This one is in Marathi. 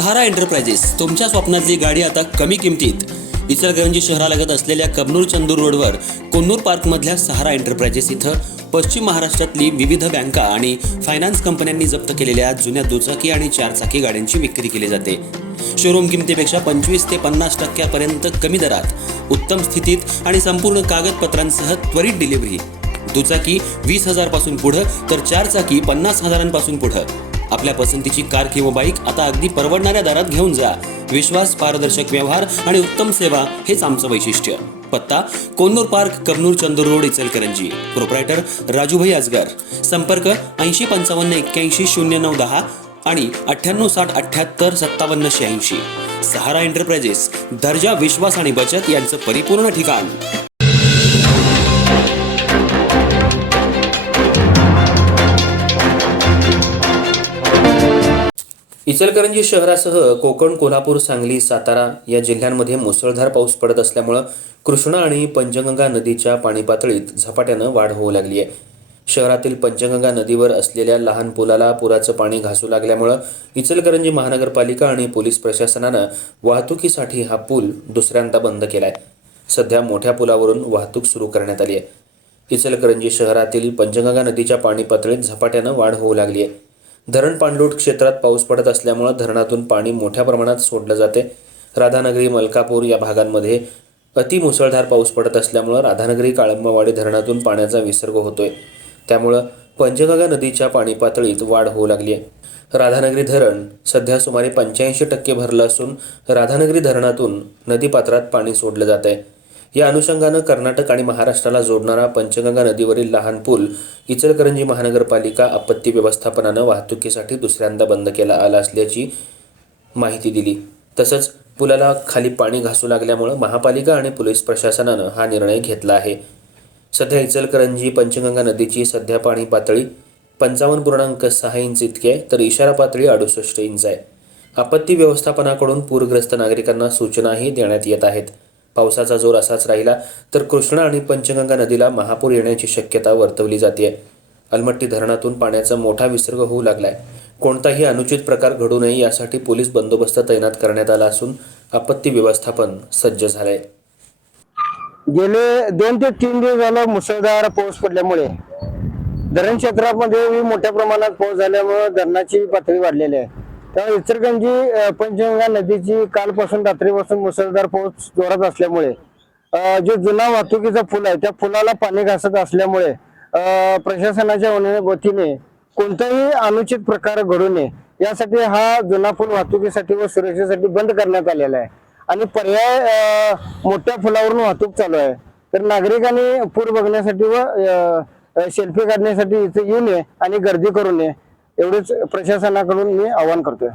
सहारा एंटरप्राइजेस तुमच्या स्वप्नातली गाडी आता कमी किमतीत। इचलकरंजी शहरालगत असलेल्या कबनूर चंदूर रोडवर कोन्नूर पार्कमधल्या सहारा एंटरप्राइजेस इथं पश्चिम महाराष्ट्रातली विविध बँका आणि फायनान्स कंपन्यांनी जप्त केलेल्या जुन्या दुचाकी आणि चारचाकी गाड्यांची विक्री केली जाते। शोरूम किमतीपेक्षा 25 ते 50% कमी दरात, उत्तम स्थितीत आणि संपूर्ण कागदपत्रांसह त्वरित डिलिव्हरी। दुचाकी 20,000 पासून पुढे तर चारचाकी 50,000 पासून पुढे। आपल्या पसंतीची कार किंवा बाईक आता अगदी परवडणाऱ्या दरात घेऊन जा। विश्वास, पारदर्शक व्यवहार आणि उत्तम सेवा हेच आमचं वैशिष्ट्य। पत्ता Konnur park, Kabnur Chandur road, Ichalkaranji. Proprietor Rajubhai Ajgar. संपर्क 8055810910 आणि 9860785786। सहारा एंटरप्राइजेस, दर्जा, विश्वास आणि बचत यांचं परिपूर्ण ठिकाण। इचलकरंजी शहरासह कोकण, कोल्हापूर, सांगली, सातारा या जिल्ह्यांमध्ये मुसळधार पाऊस पडत असल्यामुळे कृष्णा आणि पंचगंगा नदीच्या पाणी पातळीत झपाट्यानं वाढ होऊ लागली आहे। शहरातील पंचगंगा नदीवर असलेल्या लहान पुलाला पुराचं पाणी घासू लागल्यामुळे इचलकरंजी महानगरपालिका आणि पोलीस प्रशासनानं वाहतुकीसाठी हा पूल दुसऱ्यांदा बंद केलाय। सध्या मोठ्या पुलावरून वाहतूक सुरू करण्यात आली आहे। इचलकरंजी शहरातील पंचगंगा नदीच्या पाणी पातळीत झपाट्यानं वाढ होऊ लागली आहे। धरण पाणलोट क्षेत्रात पाऊस पडत असल्यामुळे धरणातून पाणी मोठ्या प्रमाणात सोडलं जाते। राधानगरी, मलकापूर या भागांमध्ये अतिमुसळधार पाऊस पडत असल्यामुळे राधानगरी, काळंबावाडी धरणातून पाण्याचा विसर्ग होतोय। त्यामुळे पंचगंगा नदीच्या पाणी पातळीत वाढ होऊ लागली आहे। राधानगरी धरण सध्या सुमारे 85% भरलं असून राधानगरी धरणातून नदीपात्रात पाणी सोडलं जात आहे। या अनुषंगानं कर्नाटक आणि महाराष्ट्राला जोडणारा पंचगंगा नदीवरील लहान पूल इचलकरंजी महानगरपालिका आपत्ती व्यवस्थापनानं वाहतुकीसाठी दुसऱ्यांदा बंद केला आला असल्याची माहिती दिली। तसंच पुलाला खाली पाणी घासू लागल्यामुळे महापालिका आणि पोलीस प्रशासनानं हा निर्णय घेतला आहे। सध्या इचलकरंजी पंचगंगा नदीची सध्या पाणी पातळी 55.6 इंच इतकी आहे, तर इशारा पातळी 68 इंच आहे। आपत्ती व्यवस्थापनाकडून पूरग्रस्त नागरिकांना सूचनाही देण्यात येत आहेत। पावसाचा जोर असाच राहिला तर कृष्णा आणि पंचगंगा नदीला महापूर येण्याची शक्यता वर्तवली जाते। अलमट्टी धरणातून पाण्याचा मोठा विसर्ग होऊ लागलाय। कोणताही अनुचित प्रकार घडू नये यासाठी पोलीस बंदोबस्त तैनात करण्यात आला असून आपत्ती व्यवस्थापन सज्ज झालंय। गेले 2 ते 3 दिवस झाला मुसळधार पाऊस पडल्यामुळे धरण क्षेत्रामध्ये मोठ्या प्रमाणात पाऊस झाल्यामुळे धरणाची पातळी वाढलेली आहे। त्यामुळे इचलकरंजी पंचगंगा नदीची कालपासून रात्रीपासून मुसळधार पाऊस जोरात असल्यामुळे जो जुना वाहतुकीचा पूल आहे त्या पुलाला पाणी घासत असल्यामुळे प्रशासनाच्या वतीने कोणताही अनुचित प्रकार घडू नये यासाठी हा जुना पूल वाहतुकीसाठी व सुरक्षेसाठी बंद करण्यात आलेला आहे आणि पर्याय मोठ्या पुलावरून वाहतूक चालू आहे। तर नागरिकांनी पूर बघण्यासाठी व सेल्फी काढण्यासाठी इथे येऊ नये आणि गर्दी करू नये एवढेच प्रशासनाकडून मी आवाहन करतोय।